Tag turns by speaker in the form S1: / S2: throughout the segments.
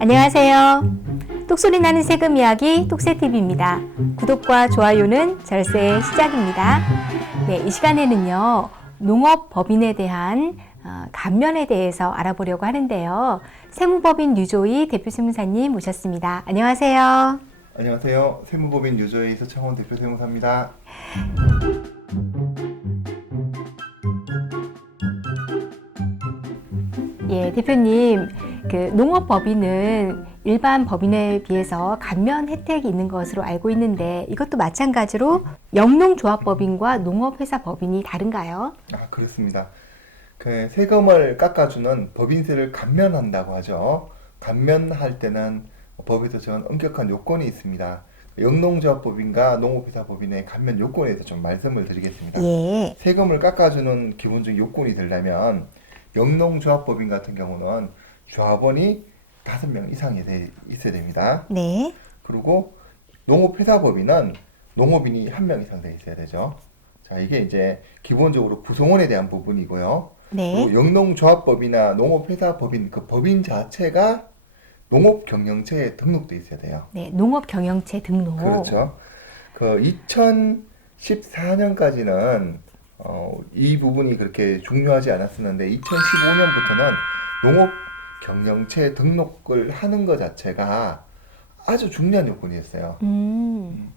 S1: 안녕하세요. 똑소리 나는 세금 이야기 똑세TV입니다. 구독과 좋아요는 절세의 시작입니다. 네, 이 시간에는요, 농업법인에 대한 어, 감면에 대해서 알아보려고 하는데요. 세무법인 유조희 대표 세무사님 모셨습니다. 안녕하세요.
S2: 안녕하세요. 세무법인 유조의 이서창원 대표 세무사입니다.
S1: 예, 대표님, 그 농업법인은 일반 법인에 비해서 감면 혜택이 있는 것으로 알고 있는데 이것도 마찬가지로 영농조합법인과 농업회사법인이 다른가요?
S2: 아 그렇습니다. 그 세금을 깎아주는 법인세를 감면한다고 하죠. 감면할 때는 법에서 정한 엄격한 요건이 있습니다. 영농조합법인과 농업회사법인의 감면 요건에 대해서 좀 말씀을 드리겠습니다.
S1: 예.
S2: 세금을 깎아주는 기본적인 요건이 되려면 영농조합법인 같은 경우는 조합원이 다섯 명 이상이 돼 있어야 됩니다.
S1: 네.
S2: 그리고 농업회사법인은 농업인이 한 명 이상 돼 있어야 되죠. 자, 이게 이제 기본적으로 구성원에 대한 부분이고요.
S1: 네.
S2: 그리고 영농조합법이나 농업회사법인 그 법인 자체가 농업경영체에 등록돼 있어야 돼요.
S1: 네. 농업경영체 등록.
S2: 그렇죠. 그 2014년까지는 어, 이 부분이 그렇게 중요하지 않았었는데 2015년부터는 농업 경영체 등록을 하는 것 자체가 아주 중요한 요건이었어요.
S1: 음.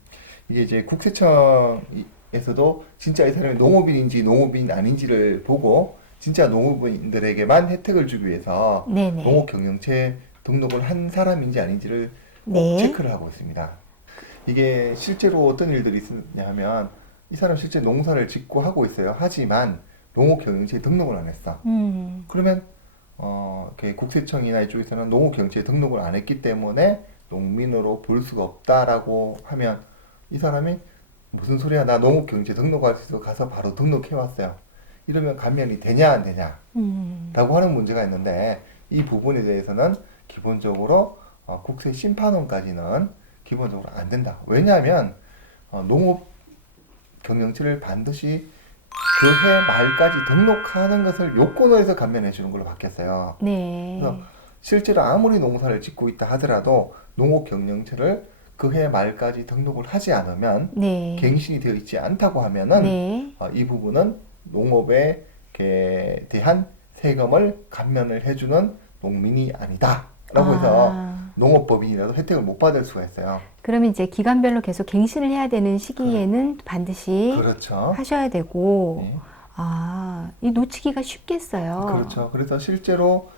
S2: 이게 이제 국세청에서도 진짜 이 사람이 농업인인지 농업인 아닌지를 보고 진짜 농업인들에게만 혜택을 주기 위해서
S1: 네네.
S2: 농업 경영체 등록을 한 사람인지 아닌지를 꼭
S1: 네.
S2: 체크를 하고 있습니다. 이게 실제로 어떤 일들이 있었냐 하면 이 사람 실제 농사를 짓고 하고 있어요. 하지만 농업 경영체에 등록을 안 했어.
S1: 음.
S2: 그러면 어, 이렇게 국세청이나 이쪽에서는 농업 경영체에 등록을 안 했기 때문에 농민으로 볼 수가 없다라고 하면 이 사람이 무슨 소리야? 나 농업 경영체 등록할 수 있어 가서 바로 등록해 왔어요. 이러면 감면이 되냐 안 되냐?
S1: 음.
S2: 라고 하는 문제가 있는데 이 부분에 대해서는 기본적으로 어, 국세 심판원까지는 기본적으로 안 된다. 왜냐하면 어, 농업 경영체를 반드시 그해 말까지 등록하는 것을 요건으로 해서 감면해 주는 걸로 바뀌었어요.
S1: 네.
S2: 그래서 실제로 아무리 농사를 짓고 있다 하더라도 농업 경영체를 그해 말까지 등록을 하지 않으면
S1: 네.
S2: 갱신이 되어 있지 않다고 하면은
S1: 네.
S2: 어, 이 부분은 농업에 게- 대한 세금을 감면을 해주는 농민이 아니다라고 해서
S1: 아,
S2: 농업법인이라도 혜택을 못 받을 수가 있어요.
S1: 그러면 이제 기간별로 계속 갱신을 해야 되는 시기에는 반드시
S2: 그렇죠.
S1: 하셔야 되고
S2: 네.
S1: 아, 이 놓치기가 쉽겠어요.
S2: 그렇죠. 그래서 실제로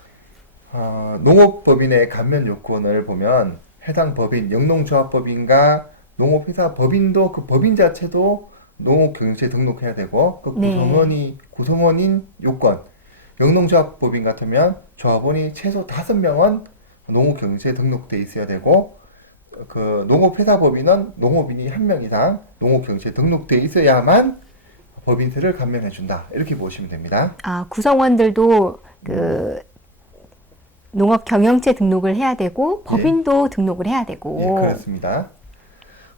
S2: 어, 농업법인의 감면 요건을 보면 해당 법인 영농조합법인과 농업회사 법인도 그 법인 자체도 농업경영체에 등록해야 되고 그
S1: 네.
S2: 구성원이 구성원인 요건 영농조합법인 같으면 조합원이 최소 다섯 명은 농업경영체에 등록돼 있어야 되고 그 농업회사법인은 농업인이 한 명 이상 농업경영체에 등록돼 있어야만 법인세를 감면해 준다 이렇게 보시면 됩니다.
S1: 아, 구성원들도 그 농업 경영체 등록을 해야 되고 법인도 등록을 해야
S2: 예,
S1: 되고
S2: 그렇습니다.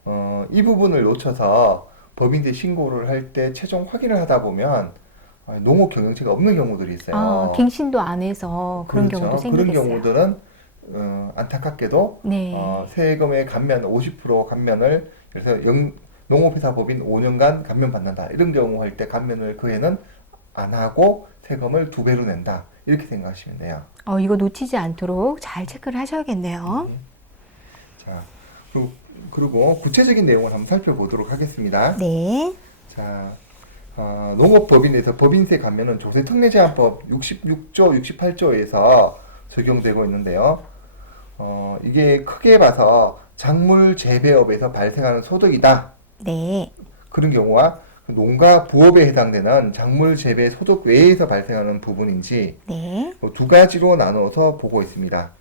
S2: 어, 이 부분을 놓쳐서 법인세 신고를 할 때 최종 확인을 하다 보면 어, 농업 경영체가 없는 경우들이 있어요.
S1: 아, 갱신도 안 해서 그런
S2: 그렇죠.
S1: 경우도
S2: 그런
S1: 생기겠어요.
S2: 경우들은 어, 안타깝게도
S1: 네.
S2: 어, 세금의 감면 50% 감면을 그래서 영, 농업회사 법인 5년간 감면 받는다 이런 경우 할 때 감면을 그 해는 안 하고 세금을 두 배로 낸다 이렇게 생각하시면 돼요.
S1: 어, 이거 놓치지 않도록 잘 체크를 하셔야겠네요.
S2: 자 그리고, 그리고 구체적인 내용을 한번 살펴보도록 하겠습니다.
S1: 네.
S2: 자, 어, 농업법인에서 법인세 감면은 조세특례제한법 66조, 68조에서 적용되고 있는데요. 어, 이게 크게 봐서 작물 재배업에서 발생하는 소득이다.
S1: 네.
S2: 그런 경우와 농가 부업에 해당되는 작물 재배 소득 외에서 발생하는 부분인지
S1: 네.
S2: 뭐두 가지로 나눠서 보고 있습니다.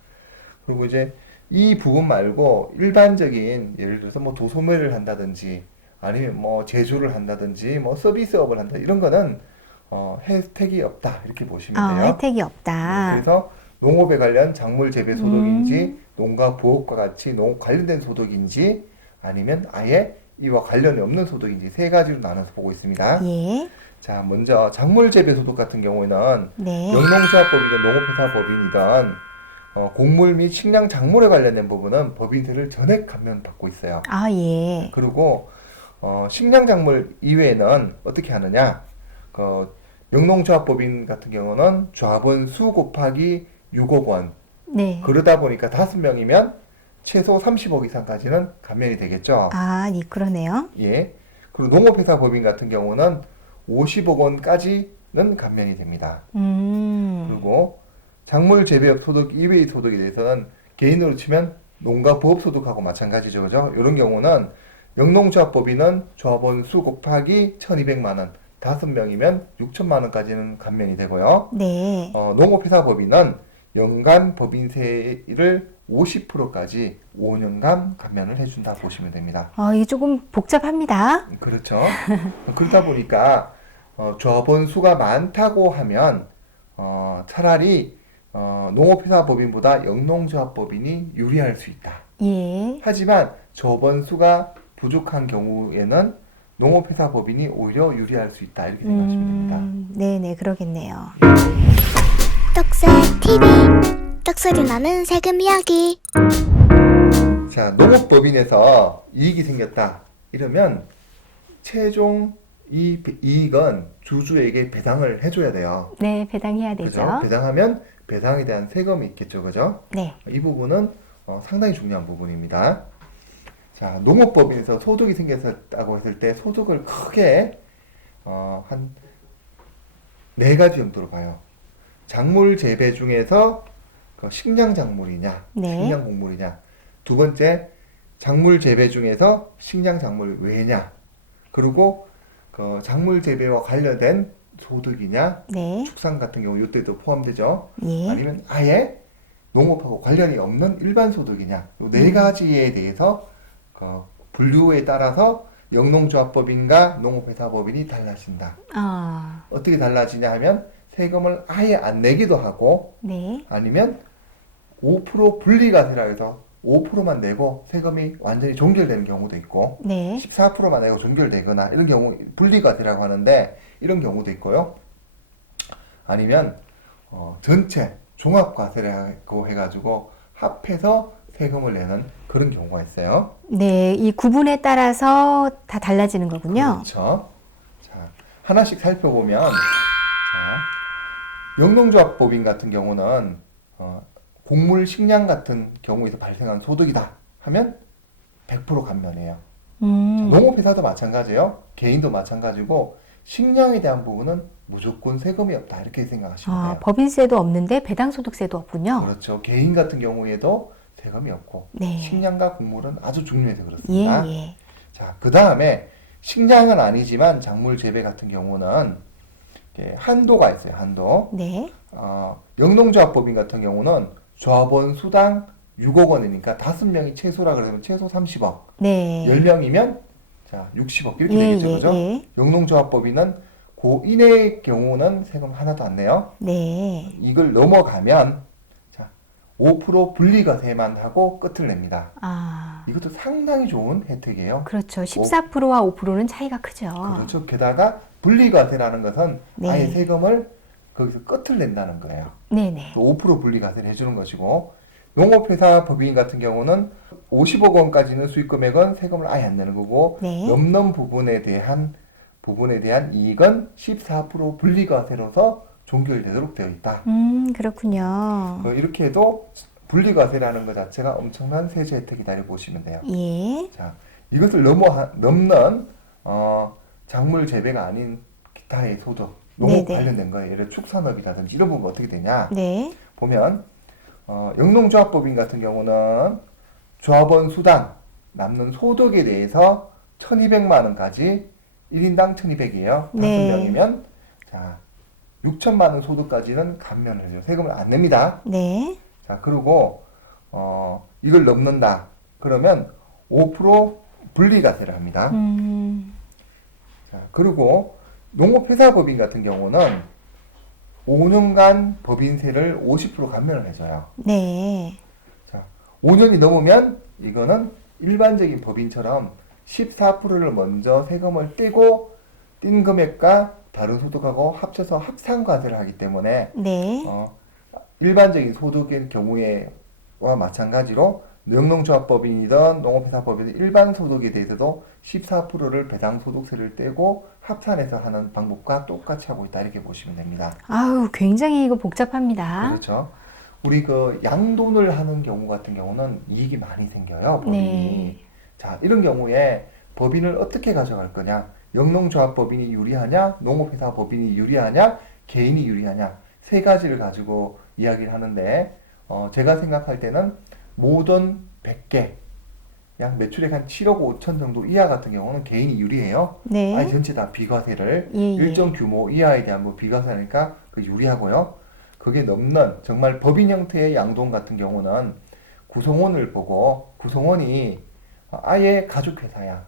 S2: 그리고 이제 이 부분 말고 일반적인 예를 들어서 뭐 도소매를 한다든지 아니면 뭐 제조를 한다든지 뭐 서비스업을 한다 이런 거는 어, 혜택이 없다 이렇게 보시면
S1: 아,
S2: 돼요.
S1: 혜택이 없다.
S2: 그래서 농업에 관련 작물 재배 소득인지
S1: 음.
S2: 농가 부업과 같이 농업 관련된 소득인지 아니면 아예 이와 관련이 없는 소득인지 세 가지로 나눠서 보고 있습니다.
S1: 예.
S2: 자, 먼저 작물 재배 소득 같은 경우에는
S1: 네.
S2: 영농조합법이든 농업회사법인이든 어, 곡물 및 식량 작물에 관련된 부분은 법인세를 전액 감면받고 있어요.
S1: 아, 예.
S2: 그리고 어, 식량 작물 이외에는 어떻게 하느냐? 그 영농조합법인 같은 경우는 조합원 수 곱하기 6억 원.
S1: 네.
S2: 그러다 보니까 다섯 명이면 최소 30억 이상까지는 감면이 되겠죠.
S1: 아, 네, 그러네요.
S2: 예. 그리고 농업회사 법인 같은 경우는 50억 원까지는 감면이 됩니다.
S1: 음.
S2: 그리고 작물 재배업 소득 이외의 소득에 대해서는 개인으로 치면 농가 부업 소득하고 마찬가지죠. 그죠? 이런 경우는 영농조합법인은 조합원 수 곱하기 1200만 원, 다섯 명이면 6천만 원까지는 감면이 되고요.
S1: 네.
S2: 어, 농업회사 법인은 연간 법인세를 50%까지 5년간 감면을 해준다 보시면 됩니다.
S1: 어, 이게 조금 복잡합니다.
S2: 그렇죠. 그러다 보니까 어, 조합원 수가 많다고 하면 어, 차라리 어, 농업회사법인보다 영농조합법인이 유리할 수 있다.
S1: 예.
S2: 하지만 조합원 수가 부족한 경우에는 농업회사법인이 오히려 유리할 수 있다 이렇게 생각하시면 됩니다.
S1: 음, 네네, 그러겠네요.
S3: 떡살 TV 떡소리 나는 세금 이야기
S2: 자, 농업법인에서 이익이 생겼다. 이러면 최종 이 배- 이익은 주주에게 배당을 해줘야 돼요.
S1: 네, 배당해야 되죠.
S2: 그죠? 배당하면 배당에 대한 세금이 있겠죠. 그죠?
S1: 네.
S2: 이 부분은 어, 상당히 중요한 부분입니다. 자, 농업법인에서 소득이 생겼다고 했을 때 소득을 크게 어, 한 네 가지 정도로 봐요. 작물 재배 중에서 그 식량 작물이냐,
S1: 네.
S2: 식량 곡물이냐. 두 번째, 작물 재배 중에서 식량 작물 외냐. 그리고 그 작물 재배와 관련된 소득이냐,
S1: 네.
S2: 축산 같은 경우 이때도 포함되죠.
S1: 예.
S2: 아니면 아예 농업하고 관련이 없는 일반 소득이냐. 요
S1: 음.
S2: 네 가지에 대해서 그 분류에 따라서 영농조합법인과 농업회사법인이 달라진다.
S1: 아,
S2: 어떻게 달라지냐 하면 세금을 아예 안 내기도 하고
S1: 네.
S2: 아니면 5% 분리과세라 해서 5%만 내고 세금이 완전히 종결되는 경우도 있고
S1: 네.
S2: 14%만 내고 종결되거나 이런 경우 분리과세라고 하는데 이런 경우도 있고요. 아니면 어, 전체 종합과세라고 해가지고 합해서 세금을 내는 그런 경우가 있어요.
S1: 네, 이 구분에 따라서 다 달라지는 거군요.
S2: 그렇죠. 자, 하나씩 살펴보면, 자, 영농조합법인 같은 경우는, 어, 곡물 식량 같은 경우에서 발생한 소득이다 하면 100% 감면해요. 자,
S1: 음,
S2: 농업회사도 마찬가지예요. 개인도 마찬가지고, 식량에 대한 부분은 무조건 세금이 없다. 이렇게 생각하시면
S1: 아,
S2: 돼요.
S1: 법인세도 없는데 배당소득세도 없군요.
S2: 그렇죠. 개인 같은 경우에도 세금이 없고,
S1: 네.
S2: 식량과 곡물은 아주 중요해서
S1: 예,
S2: 그렇습니다.
S1: 예.
S2: 자, 그 다음에 식량은 아니지만 작물 재배 같은 경우는 한도가 있어요. 한도.
S1: 네.
S2: 어, 영농조합법인 같은 경우는 조합원 수당 6억 원이니까 다섯 명이 최소라 그러면 최소 30억.
S1: 네.
S2: 10명이면 자, 60억 이렇게
S1: 예,
S2: 되겠죠.
S1: 예,
S2: 그죠?
S1: 예.
S2: 영농조합법인은 그 이내의 경우는 세금 하나도 안 내요.
S1: 네.
S2: 이걸 넘어가면 자, 5% 분리과세만 하고 끝을 냅니다.
S1: 아,
S2: 이것도 상당히 좋은 혜택이에요.
S1: 그렇죠. 14%와 5%는 차이가 크죠.
S2: 그렇죠. 게다가 분리과세라는 것은
S1: 네.
S2: 아예 세금을 거기서 끝을 낸다는 거예요.
S1: 네네.
S2: 5% 분리과세를 해주는 것이고 농업회사 법인 같은 경우는 50억 원까지는 수익금액은 세금을 아예 안 내는 거고
S1: 네.
S2: 넘는 부분에 대한 부분에 대한 이익은 14% 분리과세로서 종결되도록 되어 있다.
S1: 음, 그렇군요.
S2: 그 이렇게 해도 분리과세라는 것 자체가 엄청난 세제 혜택이다 보시면 돼요.
S1: 예.
S2: 자, 이것을 넘어 넘는 어, 작물 재배가 아닌 기타의 소득, 농업
S1: 네네.
S2: 관련된 거예요. 예를 축산업이라든지 이런 부분 어떻게 되냐?
S1: 네.
S2: 보면 어, 영농조합법인 같은 경우는 조합원 수당 남는 소득에 대해서 1,200만 원까지 1인당 1,200이에요.
S1: 네.
S2: 다섯 명이면 자 6천만 원 소득까지는 감면을 해요. 세금을 안 냅니다.
S1: 네.
S2: 자, 그리고 어, 이걸 넘는다. 그러면 5% 분리과세를 합니다.
S1: 음,
S2: 자, 그리고 농업회사법인 같은 경우는 5년간 법인세를 50% 감면을 해줘요.
S1: 네.
S2: 자, 5년이 넘으면 이거는 일반적인 법인처럼 14%를 먼저 세금을 떼고 뗀 금액과 다른 소득하고 합쳐서 합산과세를 하기 때문에
S1: 네.
S2: 어, 일반적인 소득의 경우에와 마찬가지로 영농조합법인이든 농업회사법인이든 일반 소득에 대해서도 14%를 배당소득세를 떼고 합산해서 하는 방법과 똑같이 하고 있다 이렇게 보시면 됩니다.
S1: 아우, 굉장히 이거 복잡합니다.
S2: 그렇죠. 우리 그 양돈을 하는 경우 같은 경우는 이익이 많이 생겨요. 법인이.
S1: 네.
S2: 자, 이런 경우에 법인을 어떻게 가져갈 거냐? 영농조합 법인이 유리하냐? 농업회사 법인이 유리하냐? 개인이 유리하냐? 세 가지를 가지고 이야기를 하는데, 어, 제가 생각할 때는 모든 100개, 약 매출액 한 7억 5천 정도 이하 같은 경우는 개인이 유리해요.
S1: 네.
S2: 아니 전체 다 비과세를
S1: 예, 예.
S2: 일정 규모 이하에 대한 뭐 비과세니까 그 유리하고요. 그게 넘는 정말 법인 형태의 양돈 같은 경우는 구성원을 보고 구성원이 아예 가족 회사야.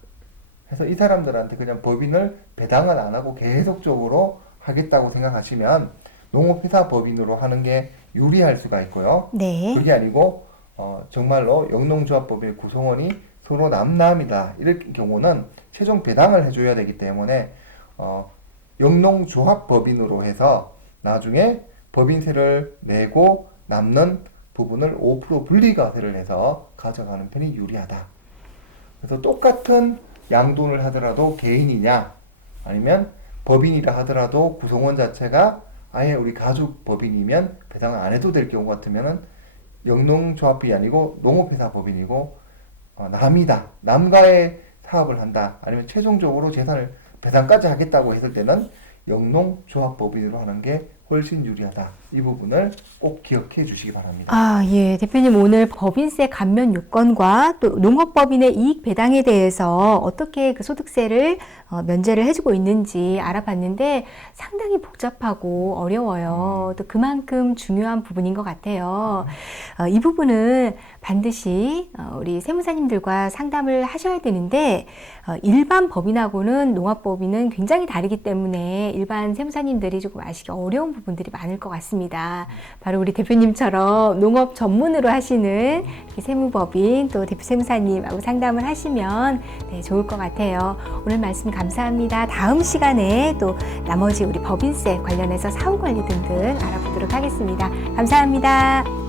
S2: 그래서 이 사람들한테 그냥 법인을 배당을 안 하고 계속적으로 하겠다고 생각하시면 농업회사 법인으로 하는 게 유리할 수가 있고요.
S1: 네.
S2: 그게 아니고 어, 정말로 영농조합법인 구성원이 서로 남남이다 이럴 경우는 최종 배당을 해줘야 되기 때문에 어, 영농조합법인으로 해서 나중에 법인세를 내고 남는 부분을 5% 분리과세를 해서 가져가는 편이 유리하다. 그래서 똑같은 양돈을 하더라도 개인이냐? 아니면 법인이라 하더라도 구성원 자체가 아예 우리 가족 법인이면 배당을 안 해도 될 경우 같으면은 영농조합이 아니고 농업회사 법인이고 어, 남이다. 남과의 사업을 한다. 아니면 최종적으로 재산을 배당까지 하겠다고 했을 때는 영농조합법인으로 하는 게 훨씬 유리하다 이 부분을 꼭 기억해 주시기 바랍니다.
S1: 아, 예. 대표님 오늘 법인세 감면 요건과 또 농업법인의 이익 배당에 대해서 어떻게 그 소득세를 어, 면제를 해주고 있는지 알아봤는데 상당히 복잡하고 어려워요. 또 그만큼 중요한 부분인 것 같아요. 어, 이 부분은 반드시 어, 우리 세무사님들과 상담을 하셔야 되는데 어, 일반 법인하고는 농업법인은 굉장히 다르기 때문에 일반 세무사님들이 조금 아시기 어려운 부분 들이 많을 것 같습니다. 바로 우리 대표님처럼 농업 전문으로 하시는 세무법인 또 대표 세무사님하고 상담을 하시면 네, 좋을 것 같아요. 오늘 말씀 감사합니다. 다음 시간에 또 나머지 우리 법인세 관련해서 사후 관리 등등 알아보도록 하겠습니다. 감사합니다.